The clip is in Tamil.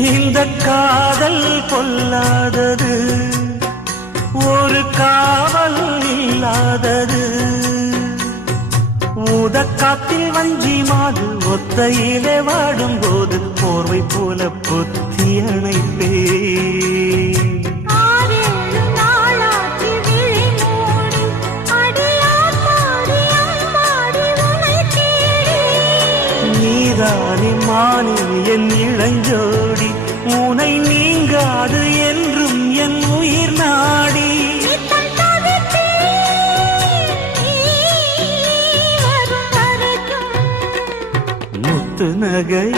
இந்த காதல் பொல்லாதது, ஒரு காவல் இல்லாதது. ஊதக்காத்தில் வஞ்சி மாது ஒத்தையிலே வாடும் போது போர்வை போல பொத்தி அணைப்பே. நீதானே மானே என் இளஞ்சோடி, உனை நீங்காது என்றும் என் உயிர் நாடி. முத்து நகை